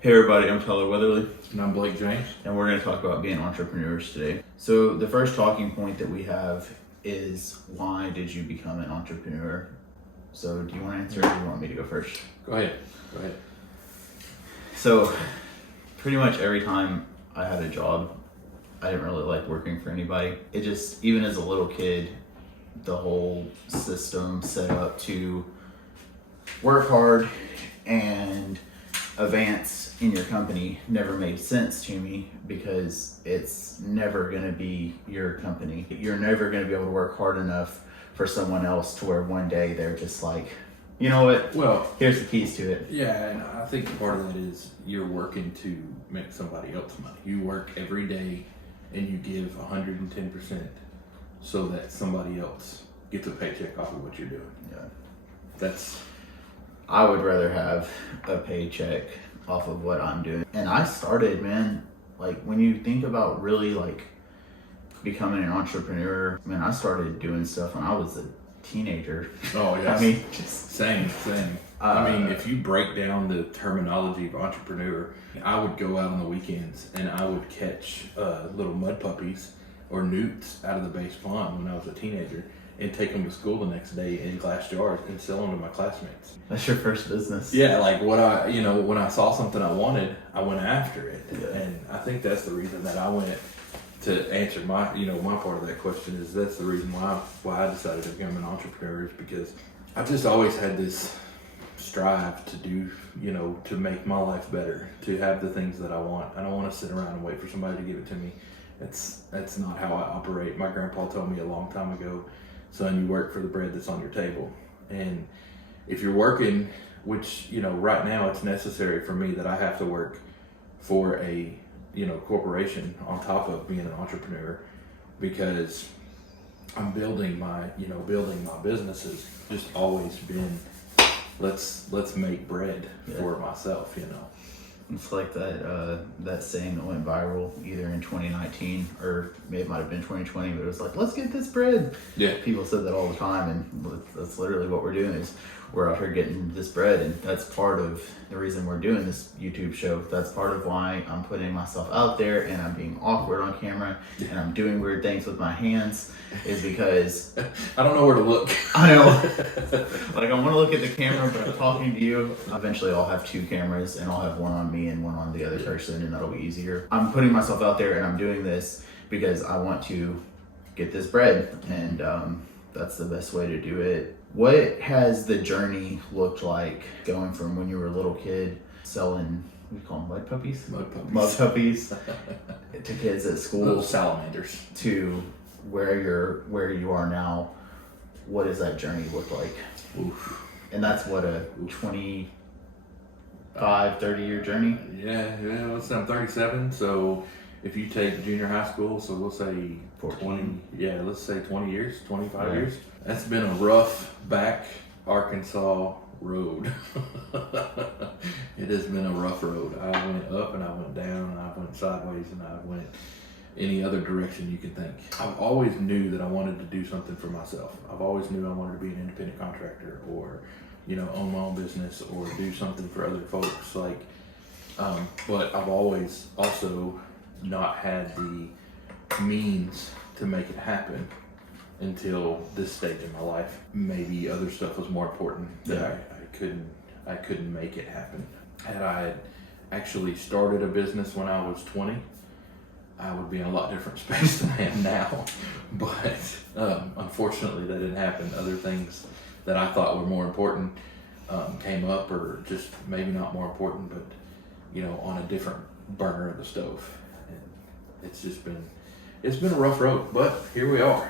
Hey everybody, I'm Tyler Weatherly. And I'm Blake James. And we're going to talk about being entrepreneurs today. So the first talking point that we have is, why did you become an entrepreneur? So do you want to answer or do you want me to go first? Go ahead. So pretty much every time I had a job, I didn't really like working for anybody. It just, even as a little kid, the whole system set up to work hard and advance in your company never made sense to me, because it's never going to be your company. You're never going to be able to work hard enough for someone else to where one day they're just like, you know what, Well, here's the keys to it. yeah, and I think part of that is you're working to make somebody else money. You work every day and you give 110% so that somebody else gets a paycheck off of what you're doing. Yeah. I would rather have a paycheck off of what I'm doing. And I started, man, like when you think about really like becoming an entrepreneur, man, I started doing stuff when I was a teenager. Oh yeah. I mean, same. I mean, if you break down the terminology of entrepreneur, I would go out on the weekends and I would catch little mud puppies or newts out of the base pond when I was a teenager and take them to school the next day in glass jars and sell them to my classmates. That's your first business. Yeah, like when I saw something I wanted, I went after it. Yeah. And I think that's the reason that I went to answer my part of that question is that's the reason why I decided to become an entrepreneur, is because I've just always had this strive to do, to make my life better, to have the things that I want. I don't want to sit around and wait for somebody to give it to me. That's not how I operate. My grandpa told me a long time ago, son, you work for the bread that's on your table. And if you're working, which, right now it's necessary for me that I have to work for a, corporation on top of being an entrepreneur, because I'm building my businesses. Just always been, let's make bread for myself, It's like that saying that went viral either in 2019 or maybe it might have been 2020, but it was like, let's get this bread. Yeah. People said that all the time, and that's literally what we're doing is we're out here getting this bread, and that's part of the reason we're doing this YouTube show. That's part of why I'm putting myself out there and I'm being awkward on camera and I'm doing weird things with my hands, is because I don't know where to look. I know. Like, I want to look at the camera, but I'm talking to you. Eventually I'll have two cameras and I'll have one on me and one on the other person, and that'll be easier. I'm putting myself out there and I'm doing this because I want to get this bread, and that's the best way to do it. What has the journey looked like going from when you were a little kid selling, we call them mud puppies? Mud puppies to kids at school. Little salamanders. To where you are now. What does that journey look like? Oof. And that's what, a 30 year journey? Yeah, let's say I'm 37, so if you take junior high school, so we'll say 14. let's say 20 years, 25 years. That's been a rough back Arkansas road. It has been a rough road. I went up and I went down and I went sideways and I went any other direction you can think. I've always knew that I wanted to do something for myself. I've always knew I wanted to be an independent contractor, or own my own business, or do something for other folks. Like, but I've always also not had the means to make it happen until this stage in my life. Maybe other stuff was more important that I couldn't make it happen. Had I actually started a business when I was 20, I would be in a lot different space than I am now. But unfortunately that didn't happen. Other things that I thought were more important came up, or just maybe not more important, but on a different burner of the stove. And it's been a rough road, but here we are.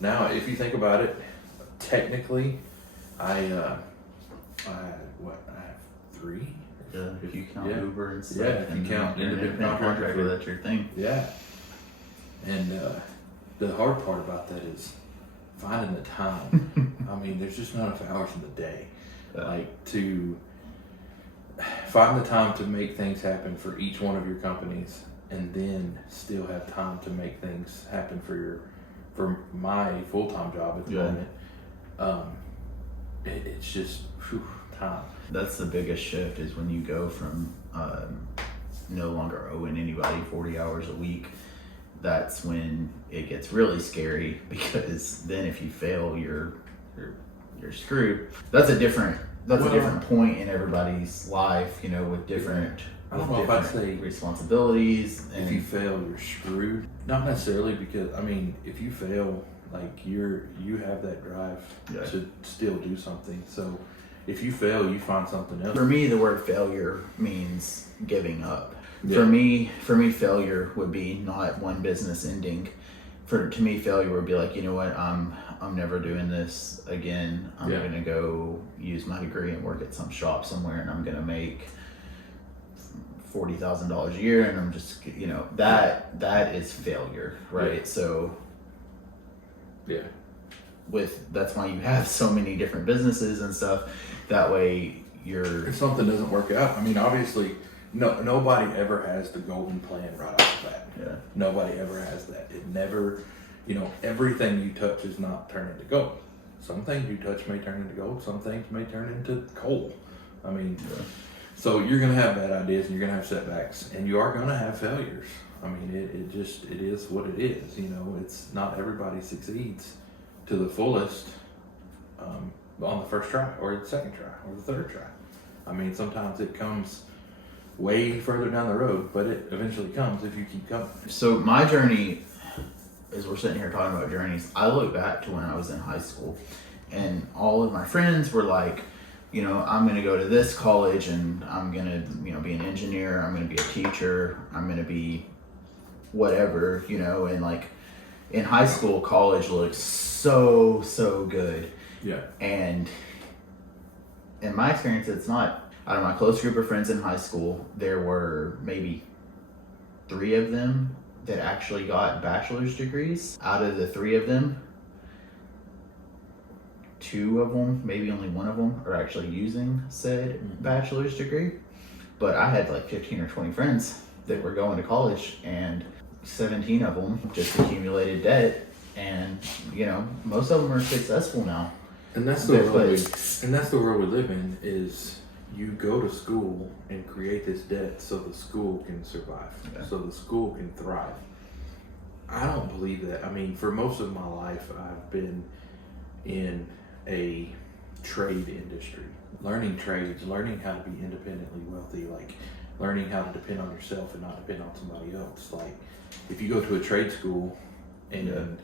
Now if you think about it, technically I have 3. Yeah, if you count Uber and stuff. Yeah, if you count independent contractor, that's your thing. Yeah. And the hard part about that is finding the time. I mean, there's just not enough hours in the day. Like, to find the time to make things happen for each one of your companies, and then still have time to make things happen for my full-time job at the moment. it's just time. That's the biggest shift, is when you go from no longer owing anybody 40 hours a week. That's when it gets really scary, because then if you fail, you're screwed. That's a different point in everybody's life, you know, with different I don't know if I'd say responsibilities. And if you fail, you're screwed. Not necessarily, because I mean, if you fail, like you have that drive to still do something. So if you fail, you find something else. For me, the word failure means giving up. Yeah. For me, failure would be not one business ending. To me, failure would be like, you know what, I'm never doing this again. I'm gonna go use my degree and work at some shop somewhere, and I'm gonna make $40,000 a year, and I'm just, you know, that is failure, right? Yeah. So Yeah. that's why you have so many different businesses and stuff. That way If something doesn't work out, I mean, obviously, nobody ever has the golden plan right off the bat. Yeah. Nobody ever has that. It never, you know, everything you touch is not turn into gold. Some things you touch may turn into gold. Some things may turn into coal. I mean, so you're gonna have bad ideas, and you're gonna have setbacks, and you are gonna have failures. I mean, it is what it is. You know, it's not everybody succeeds to the fullest on the first try, or the second try, or the third try. I mean, sometimes it comes way further down the road, but it eventually comes if you keep coming. So my journey, as we're sitting here talking about journeys, I look back to when I was in high school, and all of my friends were like, you know, I'm going to go to this college, and I'm going to, you know, be an engineer. I'm going to be a teacher. I'm going to be whatever, you know, and like in high school, college looks so good. Yeah. And in my experience, it's not. Out of my close group of friends in high school, there were maybe 3 of them that actually got bachelor's degrees. Out of the 3 of them, 2 of them, maybe only 1 of them, are actually using said bachelor's degree. But I had like 15 or 20 friends that were going to college, and 17 of them just accumulated debt, and you know, most of them are successful now. And that's the world we live in. Is you go to school and create this debt so the school can survive, so the school can thrive. I don't believe that. I mean, for most of my life, I've been in a trade industry, learning trades, learning how to be independently wealthy, like learning how to depend on yourself and not depend on somebody else. Like if you go to a trade school and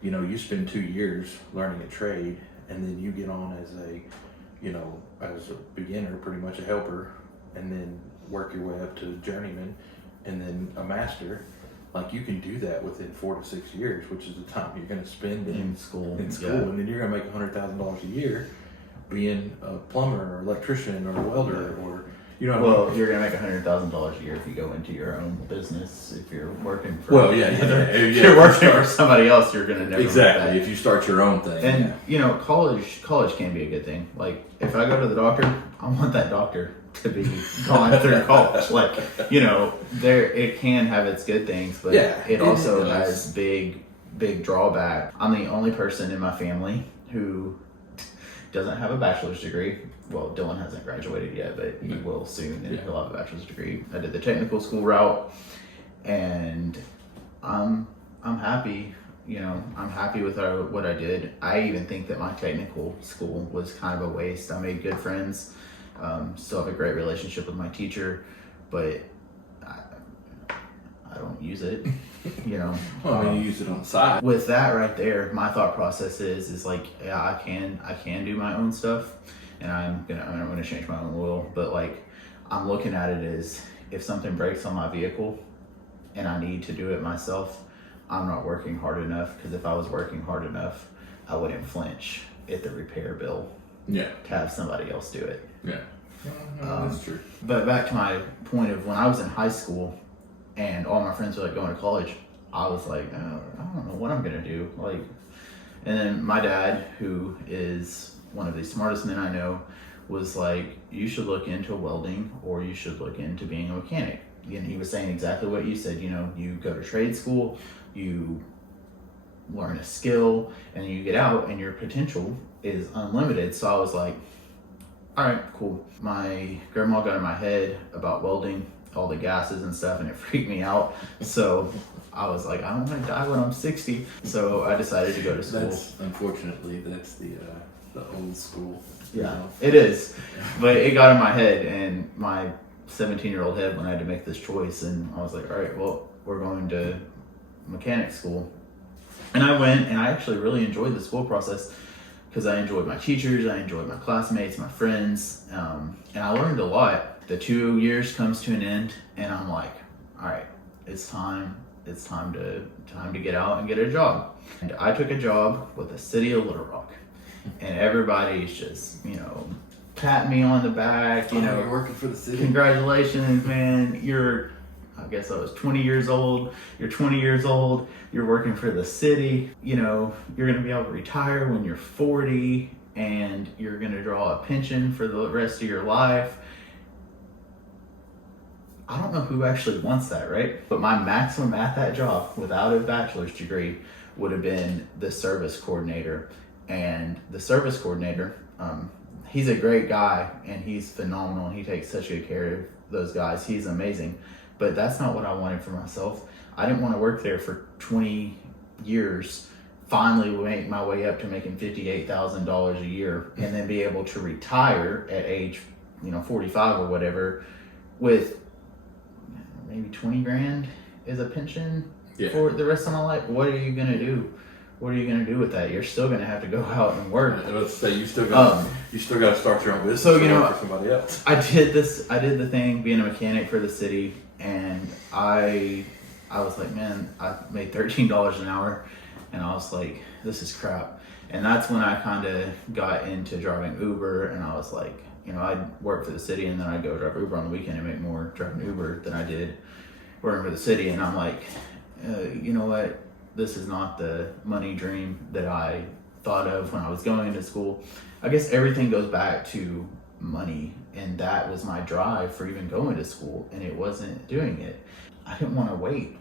you know, you spend 2 years learning a trade, and then you get on as a, you know, as a beginner, pretty much a helper, and then work your way up to journeyman, and then a master. Like you can do that within 4 to 6 years, which is the time you're going to spend in school, and then you're going to make $100,000 a year being a plumber or electrician or a welder or, you know. Well, you're gonna make $100,000 a year if you go into your own business. If you're working for if you're working for somebody else, you're gonna never exactly. If you start your own thing, and you know, college can be a good thing. Like if I go to the doctor, I want that doctor to be gone through college. Like you know, it can have its good things, but it also has big drawback. I'm the only person in my family who doesn't have a bachelor's degree. Well, Dylan hasn't graduated yet, but he will soon, and he'll have a bachelor's degree. I did the technical school route, and I'm happy. You know, I'm happy with what I did. I even think that my technical school was kind of a waste. I made good friends, still have a great relationship with my teacher, but I don't use it. You know, well, I mean, you use it on the side. With that right there, my thought process is like, yeah, I can do my own stuff, and I'm gonna change my own oil. But like, I'm looking at it as if something breaks on my vehicle, and I need to do it myself, I'm not working hard enough. Because if I was working hard enough, I wouldn't flinch at the repair bill. Yeah. To have somebody else do it. Yeah. That's true. But back to my point of when I was in high school, and all my friends were like going to college, I was like, I don't know what I'm gonna do. Like, and then my dad, who is one of the smartest men I know, was like, you should look into welding, or you should look into being a mechanic. And he was saying exactly what you said. You know, you go to trade school, you learn a skill, and you get out, and your potential is unlimited. So I was like, all right, cool. My grandma got in my head about welding, all the gases and stuff, and it freaked me out. So I was like, I don't want to die when I'm 60. So I decided to go to school. Unfortunately, that's the old school. Yeah, it is. But it got in my head, and my 17-year-old head when I had to make this choice. And I was like, all right, well, we're going to mechanic school. And I went, and I actually really enjoyed the school process because I enjoyed my teachers, I enjoyed my classmates, my friends, and I learned a lot. The 2 years comes to an end, and I'm like, all right, it's time to get out and get a job. And I took a job with the city of Little Rock, and everybody's just, patting me on the back, you're working for the city. Congratulations, man. I guess I was 20 years old. You're 20 years old. You're working for the city. You're going to be able to retire when you're 40, and you're going to draw a pension for the rest of your life. I don't know who actually wants that, right? But my maximum at that job, without a bachelor's degree, would have been the service coordinator. And the service coordinator, he's a great guy, and he's phenomenal, and he takes such good care of those guys. He's amazing. But that's not what I wanted for myself. I didn't want to work there for 20 years, finally make my way up to making $58,000 a year, and then be able to retire at age, 45 or whatever, with maybe 20 grand as a pension for the rest of my life. What are you going to do? What are you going to do with that? You're still going to have to go out and work. Let's say you still got to start your own business. So, for somebody else. I did the thing, being a mechanic for the city, and I was like, man, I made $13 an hour, and I was like, this is crap. And that's when I kind of got into driving Uber, and I was like, I'd work for the city, and then I'd go drive Uber on the weekend and make more driving Uber than I did working for the city. And I'm like, you know what? This is not the money dream that I thought of when I was going into school. I guess everything goes back to money, and that was my drive for even going to school, and it wasn't doing it. I didn't want to wait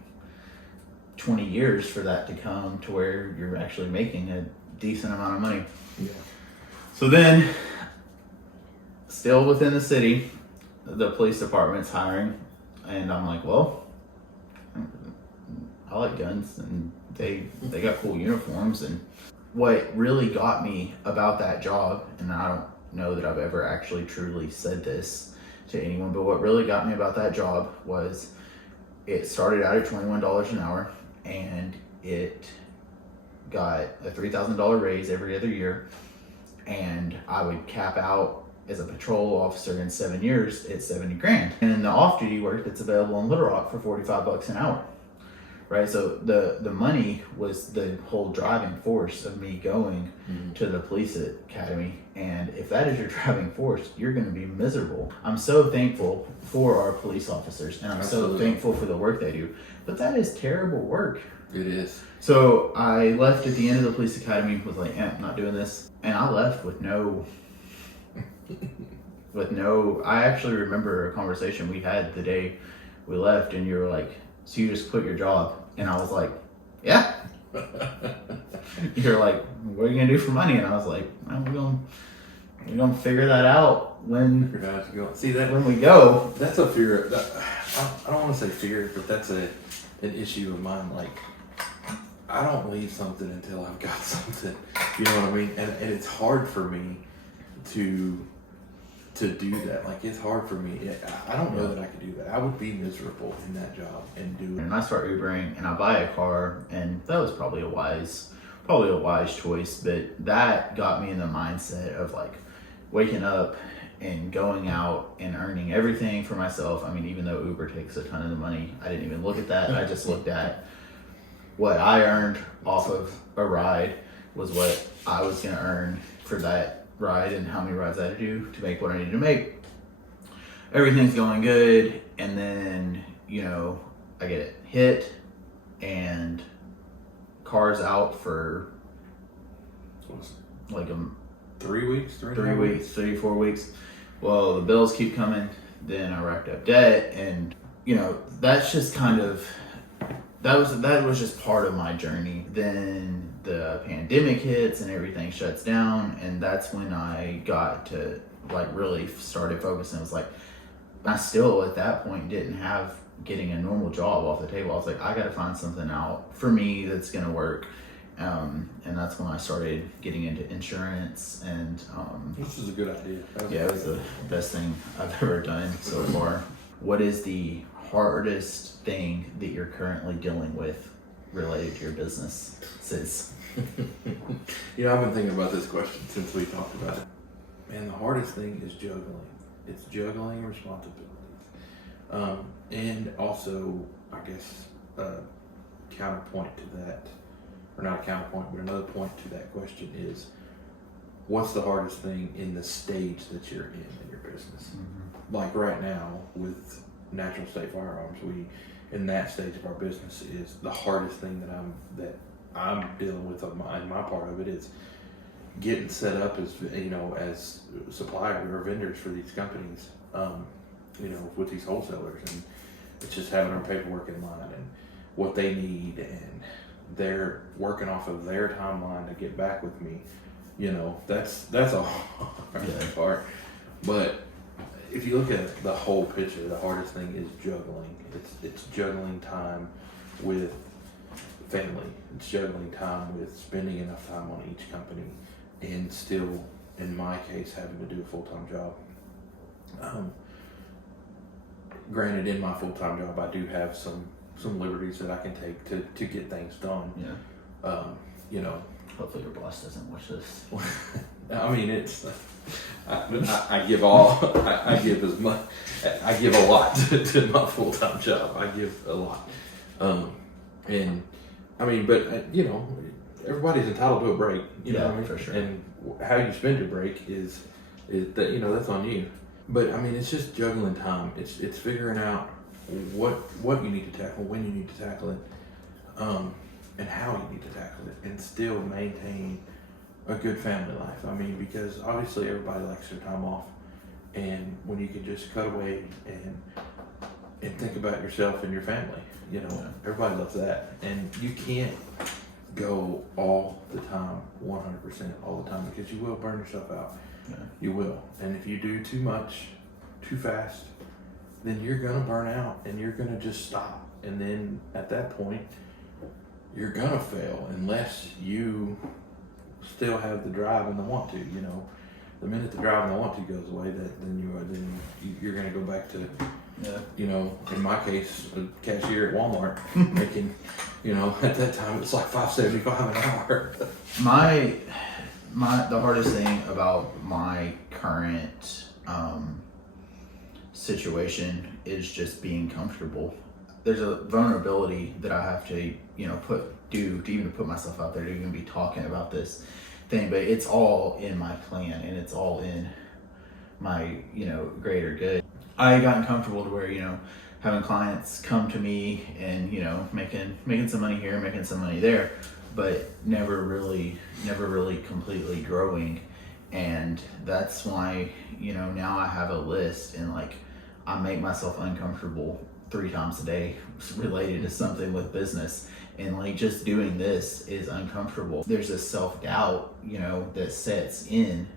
20 years for that to come to where you're actually making a decent amount of money. Yeah. So then, still within the city, the police department's hiring, and I'm like, well, I like guns, and they got cool uniforms. And what really got me about that job, and I don't know that I've ever actually truly said this to anyone, but what really got me about that job was it started out at $21 an hour, and it got a $3,000 raise every other year, and I would cap out as a patrol officer in 7 years at 70 grand. And then the off-duty work that's available in Little Rock for $45 an hour. Right, so the money was the whole driving force of me going to the police academy. And if that is your driving force, you're going to be miserable. I'm so thankful for our police officers, and I'm so thankful for the work they do. But that is terrible work. It is. So I left at the end of the police academy, was like, I'm not doing this. And I left with no, I actually remember a conversation we had the day we left, and you were like, so you just quit your job? And I was like, yeah. You're like, what are you gonna do for money? And I was like, well, we're gonna figure that out when we go. That's a fear. I don't want to say fear, but that's an issue of mine. Like, I don't leave something until I've got something. You know what I mean? And it's hard for me to do that. Like, it's hard for me. I don't know that I could do that. I would be miserable in that job and do it. And I start Ubering, and I buy a car, and that was probably a wise choice, but that got me in the mindset of like waking up and going out and earning everything for myself. I mean, even though Uber takes a ton of the money, I didn't even look at that. I just looked at what I earned off of a ride was what I was going to earn for that ride, and how many rides I had to do to make what I needed to make. Everything's going good, and then I get hit, and car's out for like 3 weeks, 4 weeks. Well, the bills keep coming. Then I racked up debt, and that's just kind of that was just part of my journey. Then the pandemic hits and everything shuts down, and that's when I got to like really started focusing. It was like I still at that point didn't have getting a normal job off the table. I was like, I got to find something out for me that's gonna work. And that's when I started getting into insurance, and This is a good idea. yeah, it was the best thing I've ever done so far. What is the hardest thing that you're currently dealing with related to your business, sis? You know, I've been thinking about this question since we talked about it. Man, the hardest thing is juggling. It's juggling responsibilities. And also, I guess, counterpoint to that, or not a counterpoint, but another point to that question is, what's the hardest thing in the stage that you're in your business? Mm-hmm. Like right now with Natural State Firearms, we, in that stage of our business, is the hardest thing that I'm dealing with on my part of it is getting set up as, you know, as suppliers or vendors for these companies, you know, with these wholesalers, and it's just having our paperwork in line and what they need, and they're working off of their timeline to get back with me. You know, that's a hard part. But if you look at the whole picture, the hardest thing is juggling. It's juggling time with family. It's juggling time with spending enough time on each company, and still, in my case, having to do a full-time job. Granted, in my full-time job, I do have some liberties that I can take to get things done. Yeah. You know, Hopefully your boss doesn't watch this. I mean, it's I give I give as much, I give a lot to my full-time job. I give a lot, and I mean, but you know, everybody's entitled to a break. You know what I mean? For sure. And how you spend your break is that, you know, that's on you. But I mean, it's just juggling time. It's figuring out what you need to tackle, when you need to tackle it, and how you need to tackle it, and still maintain a good family life. I mean, because obviously everybody likes their time off, and when you can just cut away and think about yourself and your family, you know, everybody loves that. And you can't go all the time, 100% all the time, because you will burn yourself out. Yeah. You will. And if you do too much, too fast, then you're gonna burn out and you're gonna just stop. And then at that point, you're gonna fail unless you still have the drive and the want to. You know, the minute the drive and the want to goes away, then you're gonna go back to, you know, in my case, a cashier at Walmart making, you know, at that time it's like $5.75 an hour. The hardest thing about my current situation is just being comfortable. There's a vulnerability that I have to, you know, to even put myself out there to even be talking about this thing, but it's all in my plan and it's all in my, you know, greater good. I gotten comfortable to where, you know, having clients come to me and, you know, making some money here, making some money there, but never really completely growing. And that's why, you know, now I have a list, and like I make myself uncomfortable 3 times a day related to something with business, and like just doing this is uncomfortable. There's a self-doubt, you know, that sets in,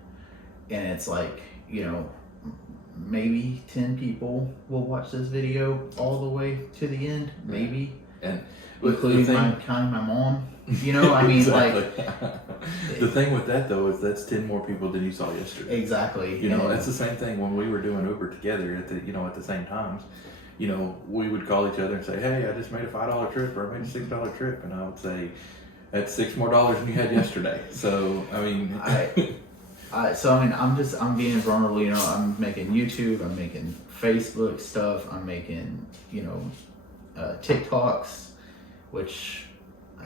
and it's like, you know, maybe 10 people will watch this video all the way to the end, maybe, and including counting my mom. You know, I mean, exactly. like the thing with that though is that's 10 more people than you saw yesterday. Exactly. You know, that's the same thing when we were doing Uber together at the same times. You know, we would call each other and say, "Hey, I just made a $5 trip, or I made a $6 trip," and I would say, "That's $6 more than you had yesterday." So I mean, I'm being vulnerable. You know, I'm making YouTube, I'm making Facebook stuff, I'm making, you know, TikToks, which.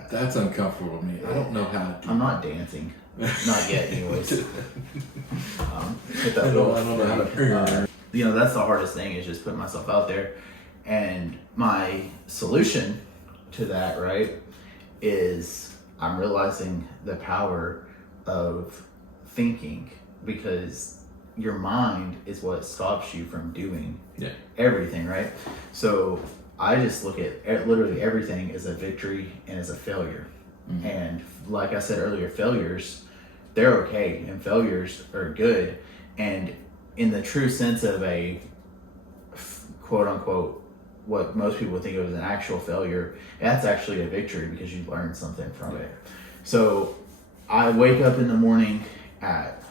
That's uncomfortable to me. I don't know how to. I'm not dancing. Not yet, anyways. Hit that I don't know how to. You know, that's the hardest thing, is just putting myself out there. And my solution to that, right, is I'm realizing the power of thinking, because your mind is what stops you from doing everything, right? So I just look at literally everything as a victory and as a failure. Mhm. And like I said earlier, failures, they're okay, and failures are good. And in the true sense of a quote unquote, what most people think of as an actual failure, that's actually a victory because you learned something from it. So I wake up in the morning at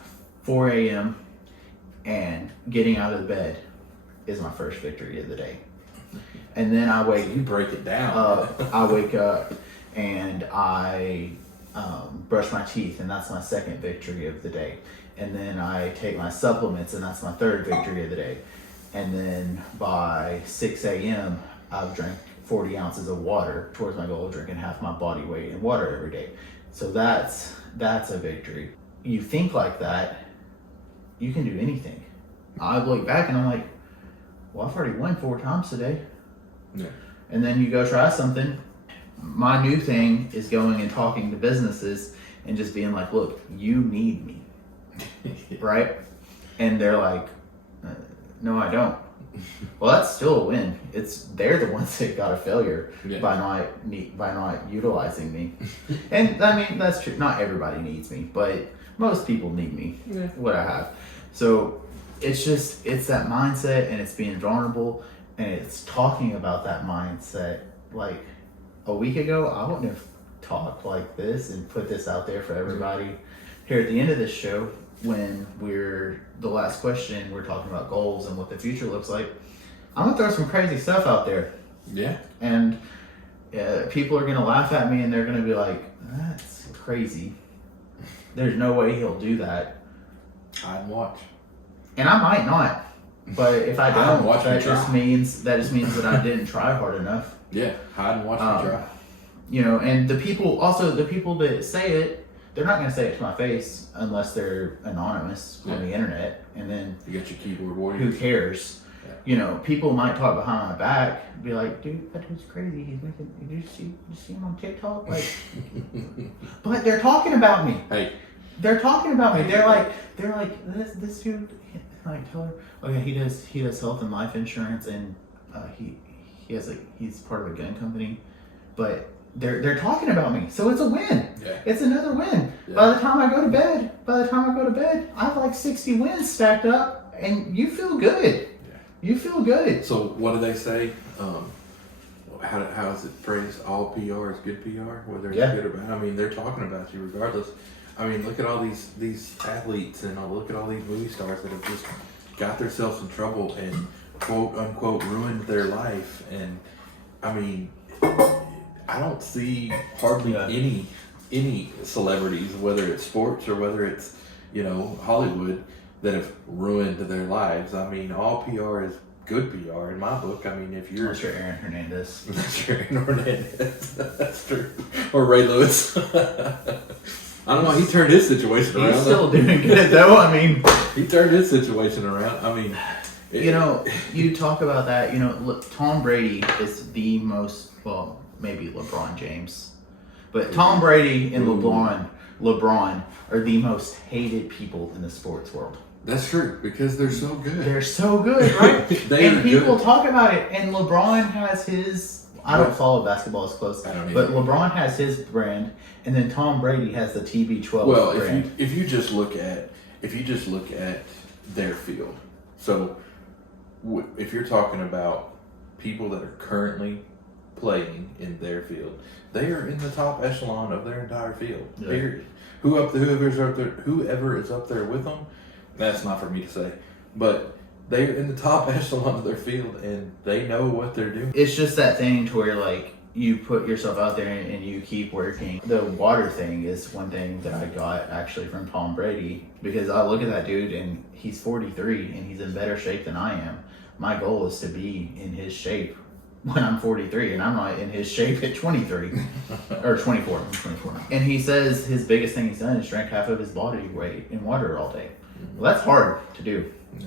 4 a.m. and getting out of bed is my first victory of the day. And then I wake You break it down. I wake up and I brush my teeth, and that's my second victory of the day. And then I take my supplements, and that's my third victory of the day. And then by 6 a.m., I've drank 40 ounces of water towards my goal of drinking half my body weight in water every day. So that's a victory. You think like that, you can do anything. I look back and I'm like, well, I've already won 4 times today. Yeah. And then you go try something. My new thing is going and talking to businesses and just being like, look, you need me, right? And they're like, no, I don't. Well, that's still a win. They're the ones that got a failure Yeah. by not utilizing me. And I mean, that's true. Not everybody needs me, but most people need me. Yeah. What I have. So it's that mindset, and it's being vulnerable, and it's talking about that mindset. Like a week ago, I wouldn't have talked like this and put this out there for everybody. Here at the end of this show, when the last question, we're talking about goals and what the future looks like. I'm gonna throw some crazy stuff out there, Yeah. and people are gonna laugh at me, and they're gonna be like, "That's crazy. There's no way he'll do that." Hide and watch. And I might not, but if I Hide and don't, watch me that just try. means that I didn't try hard enough. Yeah. Hide and watch me try. You know, and the people that say it, they're not going to say it to my face unless they're anonymous on the internet, and then You got your keyboard who warriors. cares? Yeah. You know, people might talk behind my back, be like, "Dude, that dude's crazy. He's making. Did you see him on TikTok?" Like, but they're talking about me. Hey. They're talking about me. They're like this dude. Like, tell her, okay, he does health and life insurance, and he's part of a gun company, but they're talking about me, so it's a win. Yeah. It's another win. Yeah. By the time I go to bed, I have like 60 wins stacked up, and you feel good. Yeah. You feel good. So what do they say? How is it phrased? All PR is good PR, whether it's Yeah. good or bad. I mean, they're talking about you regardless. I mean, look at all these athletes, and look at all these movie stars that have just got themselves in trouble and quote unquote ruined their life. And I mean, I don't see hardly any celebrities, whether it's sports or whether it's Hollywood, that have ruined their lives. I mean, all PR is good PR in my book. I mean, if you're Unless you're Aaron Hernandez. that's Aaron Hernandez. That's true. Or Ray Lewis. I don't know. He turned his situation around. He's still doing good though. I mean, He turned his situation around. I mean, you talk about that. Look, Tom Brady is the most, well, maybe LeBron James, but Tom Brady and LeBron are the most hated people in the sports world. that's true because they're so good. They're so good, right? They And are people good. talk about it. And LeBron has his. I don't follow basketball as close, I don't but either. LeBron has his brand, and then Tom Brady has the TB12 Well, brand. if you just look at their field, so if you're talking about people that are currently playing in their field, they are in the top echelon of their entire field. Yeah. Period. Whoever is up there with them, that's not for me to say, but they're in the top echelon of their field and they know what they're doing. It's just that thing to where like you put yourself out there and you keep working. The water thing is one thing that I got actually from Tom Brady, because I look at that dude and he's 43 and he's in better shape than I am. My goal is to be in his shape when I'm 43, and I'm not in his shape at 23 or 24. I'm 24 now. And he says his biggest thing he's done is drank half of his body weight in water all day. Well, that's hard to do. Yeah.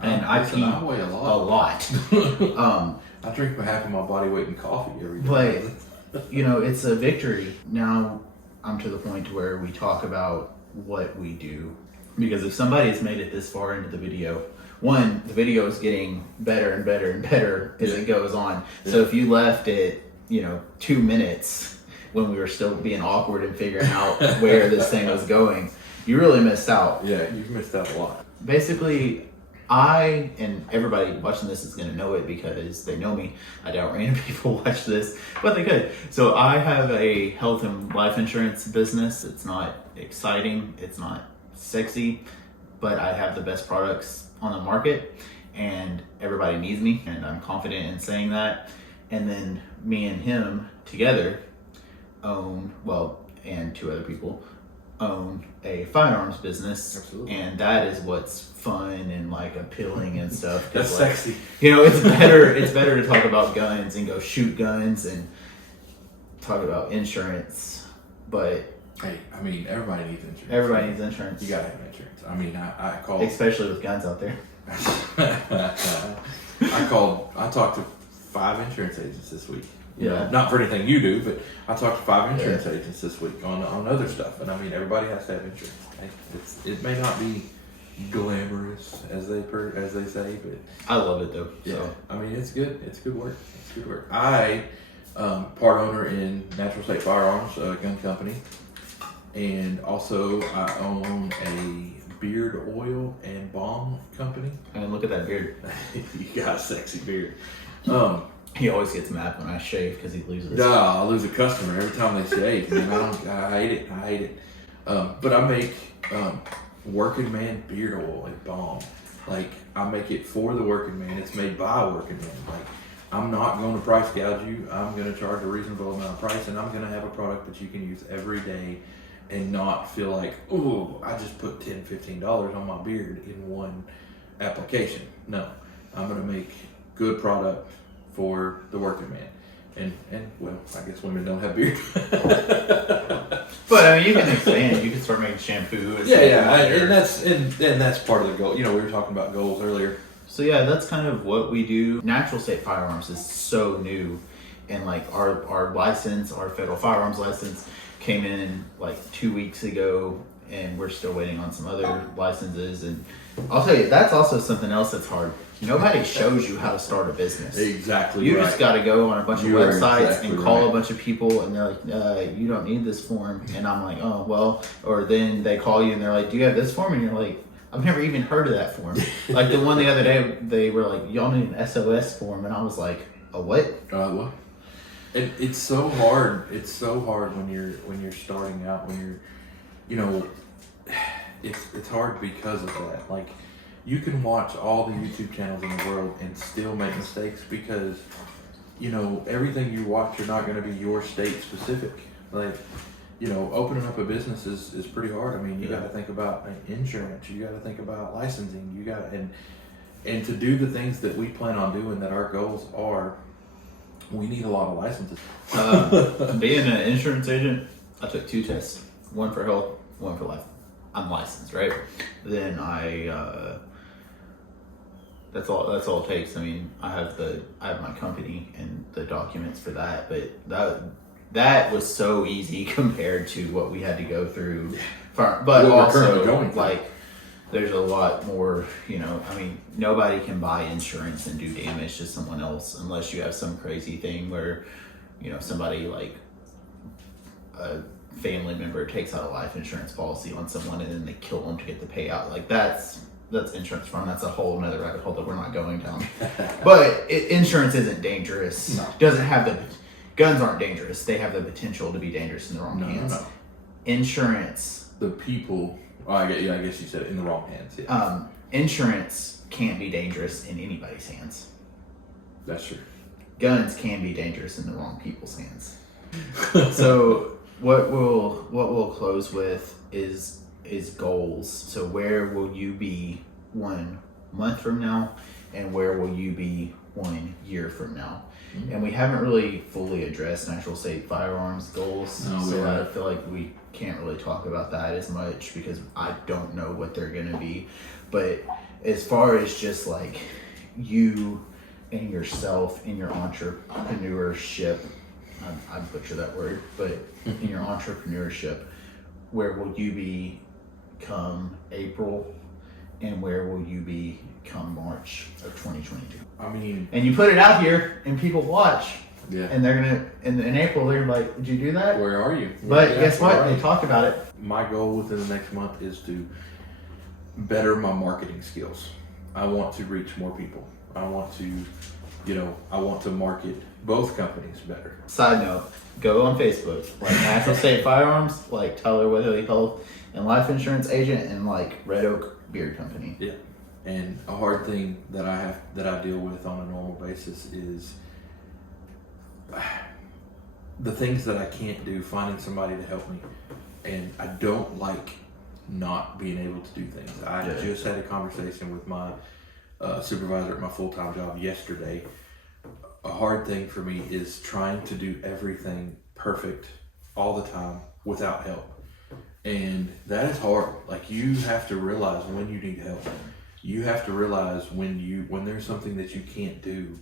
And I Listen, pee I weigh a lot. lot. I drink half of my body weight in coffee every day. But it's a victory. Now I'm to the point to where we talk about what we do, because if somebody has made it this far into the video, one, the video is getting better and better and better as it goes on. So if you left it, 2 minutes, when we were still being awkward and figuring out where this thing was going, you really missed out. Yeah, you've missed out a lot. Basically, I, and everybody watching this is going to know it because they know me. I doubt random people watch this, but they could. So I have a health and life insurance business. It's not exciting. It's not sexy, but I have the best products on the market and everybody needs me, and I'm confident in saying that. And then me and him together own, well, and two other people own a firearms business. Absolutely. And that is what's fun and like appealing and stuff. That's like, sexy. you know, it's better to talk about guns and go shoot guns and talk about insurance. But Hey, I mean, everybody needs insurance. everybody needs insurance. You gotta have insurance. I mean, I called. Especially with guns out there. I talked to 5 insurance agents this week. You Yeah. know, not for anything you do, but I talked to 5 insurance agents this week on other stuff. And I mean, everybody has to have insurance. It may not be glamorous as they say, but I love it though. yeah, So. I mean, it's good. It's good work. It's good work. I part owner in Natural State Firearms, a gun company, and also I own a beard oil and balm company. And look at that beard. You got a sexy beard. He always gets mad when I shave because he loses his. I lose a customer every time they shave. Man, I hate it. I hate it. But I make working man beard oil and balm. Like, I make it for the working man. It's made by a working man. Like, I'm not going to price gouge you. I'm going to charge a reasonable amount of price, and I'm going to have a product that you can use every day and not feel like, oh, I just put $10, $15 on my beard in one application. No, I'm going to make good product for the working man. And well, I guess women don't have beard. But I mean, you can expand. You can start making shampoo. And that's part of the goal. You know, we were talking about goals earlier. So yeah, that's kind of what we do. Natural State Firearms is so new, and like our license, our federal firearms license, came in like 2 weeks ago, and we're still waiting on some other licenses. And I'll tell you, that's also something else that's hard. Nobody shows you how to start a business. Exactly. You right. just got to go on a bunch You of are websites exactly and call right. a bunch of people, and they're like, you don't need this form. And I'm like, oh, well. Or then they call you and they're like, do you have this form? And you're like, I've never even heard of that form. Like the one the other day, they were like, y'all need an SOS form. And I was like, a what? What? It's so hard. It's so hard when you're starting out. When you're, it's hard because of that. Like, you can watch all the YouTube channels in the world and still make mistakes because, everything you watch are not going to be your state specific. Like, opening up a business is pretty hard. I mean, you got to think about insurance. You got to think about licensing. You got and to do the things that we plan on doing, that our goals are, we need a lot of licenses. Being an insurance agent, I took 2 tests. One for health, one for life. I'm licensed, right? Then that's all it takes. I mean, I have my company and the documents for that, but that was so easy compared to what we had to go through. But What we're also, currently going through. like, there's a lot more, I mean, nobody can buy insurance and do damage to someone else unless you have some crazy thing where, somebody like a family member takes out a life insurance policy on someone and then they kill them to get the payout. Like, that's insurance fraud. That's a whole another rabbit hole that we're not going down. But insurance isn't dangerous. No. Doesn't have guns aren't dangerous. They have the potential to be dangerous in the wrong hands. No. Insurance. The people. Oh, I guess you said it in the wrong hands. Yeah. Insurance can't be dangerous in anybody's hands. That's true. Guns can be dangerous in the wrong people's hands. So what we'll close with is goals. So where will you be 1 month from now, and where will you be 1 year from now? Mm-hmm. And we haven't really fully addressed Natural State Firearms goals, so I feel like we can't really talk about that as much because I don't know what they're gonna be. But as far as just like you and yourself in your entrepreneurship, I butcher that word, but in your entrepreneurship, where will you be come April, and where will you be come March of 2022? I mean, And you put it out here and people watch. Yeah. And they're gonna in April they're gonna be like, did you do that? Where are you? But Yeah, guess what? where are They you? talked about it. My goal within the next month is to better my marketing skills. I want to reach more people. I want to market both companies better. Side note, go on Facebook, like Natural State Firearms, like Tyler Weatherly Health and Life Insurance Agent, and like Red Oak Beer Company. Yeah. And a hard thing that I deal with on a normal basis is the things that I can't do, finding somebody to help me. And I don't like not being able to do things. I just had a conversation with my supervisor at my full-time job yesterday. A hard thing for me is trying to do everything perfect all the time without help. And that is hard. Like, you have to realize when you need help. You have to realize when there's something that you can't do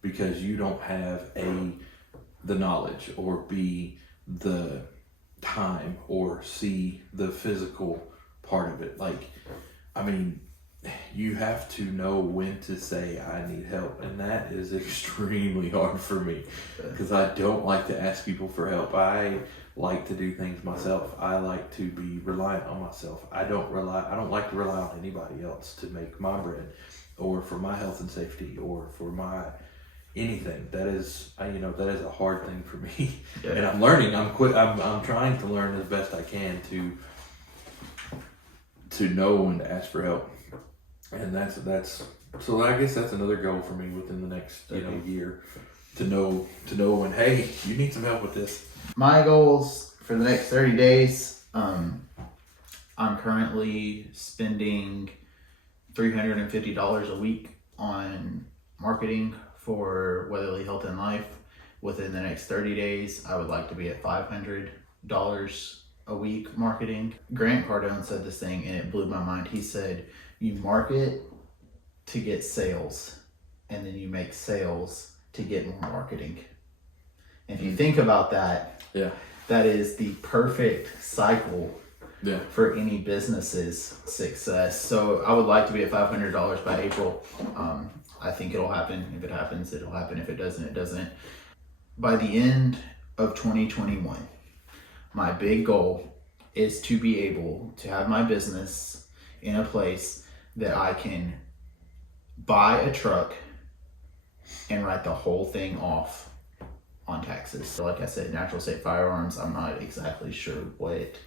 because you don't have the knowledge, or B, the time, or C, the physical part of it. Like, I mean, you have to know when to say I need help, and that is extremely hard for me because I don't like to ask people for help. I like to do things myself. I like to be reliant on myself. I don't like to rely on anybody else to make my bread, or for my health and safety, or for my anything. That is a hard thing for me. Yeah. And I'm learning. I'm trying to learn as best I can to know when to ask for help. And so I guess that's another goal for me within the next year, to know when, hey, you need some help with this. My goals for the next 30 days, I'm currently spending $350 a week on marketing for Weatherly Health and Life. Within the next 30 days, I would like to be at $500 a week marketing. Grant Cardone said this thing and it blew my mind. He said, you market to get sales, and then you make sales to get more marketing. If you think about that, that is the perfect cycle for any business's success. So I would like to be at $500 by April. I think it'll happen. If it happens, it'll happen. If it doesn't, it doesn't. By the end of 2021, my big goal is to be able to have my business in a place that I can buy a truck and write the whole thing off on taxes. So like I said, Natural State Firearms, I'm not exactly sure what it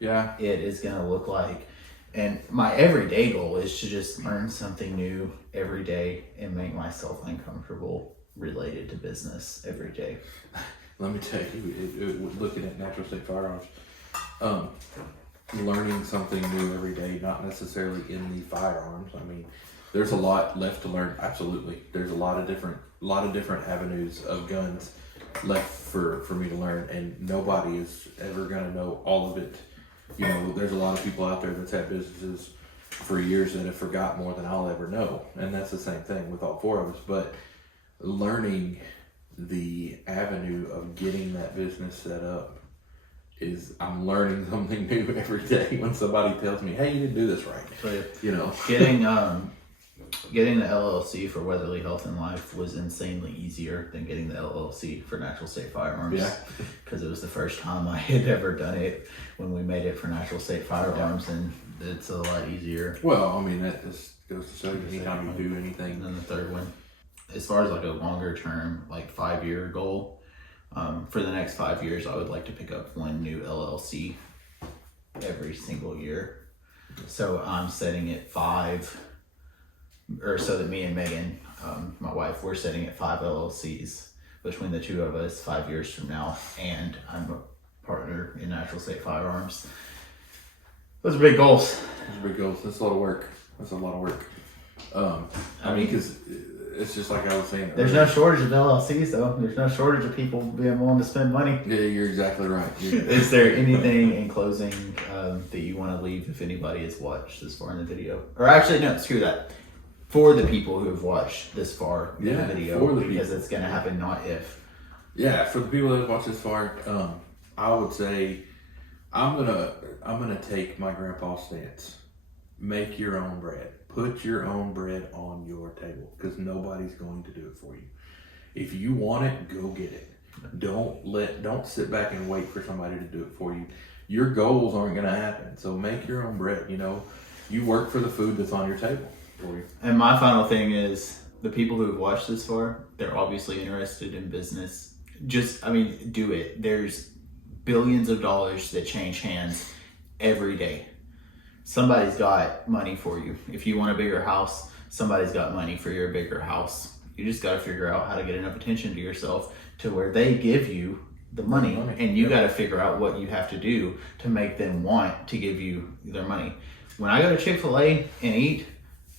is going to look like. And my everyday goal is to just learn something new every day and make myself uncomfortable related to business every day. Let me tell you, looking at Natural State Firearms, learning something new every day, not necessarily in the firearms. I mean, there's a lot left to learn. Absolutely. There's a lot of different avenues of guns left for me to learn, and nobody is ever going to know all of it. There's a lot of people out there that's had businesses for years that have forgot more than I'll ever know. And that's the same thing with all four of us. But learning the avenue of getting that business set up I'm learning something new every day when somebody tells me, hey, you didn't do this right. So, getting the LLC for Weatherly Health and Life was insanely easier than getting the LLC for Natural State Firearms. Yeah. Because it was the first time I had ever done it when we made it for Natural State Firearms, and it's a lot easier. Well, I mean, that just goes to show you anytime you do anything. And then the third one, as far as like a longer term, like 5-year goal, for the next 5 years, I would like to pick up one new LLC every single year. So I'm setting it 5, or so that me and Megan, my wife, we're setting at 5 LLCs between the two of us 5 years from now, and I'm a partner in Natural State Firearms. Those are big goals. That's a lot of work. I mean, because it's just like I was saying. There's no shortage of LLCs, though. There's no shortage of people being willing to spend money. Yeah, you're exactly right. Is there anything in closing that you want to leave if anybody has watched this far in the video? Or actually, no, screw that. For the people who have watched this far in the video, because it's going to happen, not if. Yeah, for the people that have watched this far, I would say I'm gonna take my grandpa's stance. Make your own bread. Put your own bread on your table, because nobody's going to do it for you. If you want it, go get it. Don't sit back and wait for somebody to do it for you. Your goals aren't going to happen. So make your own bread. You know, you work for the food that's on your table for you. And my final thing is, the people who have watched this far, they're obviously interested in business. Do it. There's billions of dollars that change hands every day. Somebody's got money for you. If you want a bigger house, somebody's got money for your bigger house. You just got to figure out how to get enough attention to yourself to where they give you the money, and you got to figure out what you have to do to make them want to give you their money. When I go to Chick-fil-A and eat,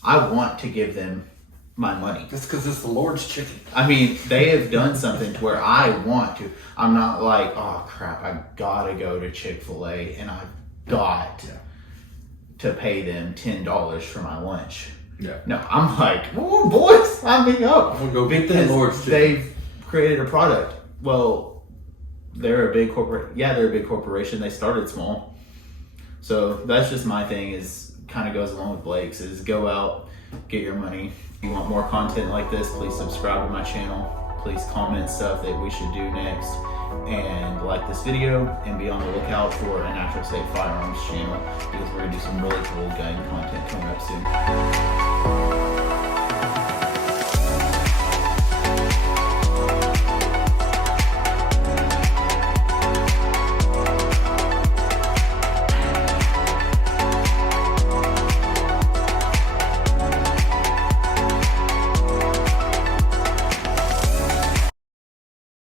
I want to give them my money. That's because it's the Lord's chicken. I mean, they have done something to where I want to. I'm not like, oh crap, I gotta go to Chick-fil-A and I've got to pay them $10 for my lunch. Yeah. No, I'm like, oh boys, sign me up. I'm gonna go get that Because Lord's chicken. they've created a product. Well, they're a big corporation. They started small. So that's just my thing, is kind of goes along with Blake's, is go out, get your money. If you want more content like this, please subscribe to my channel. Please comment stuff that we should do next. And like this video, and be on the lookout for a Natural State Firearms channel, because we're going to do some really cool gun content coming up soon.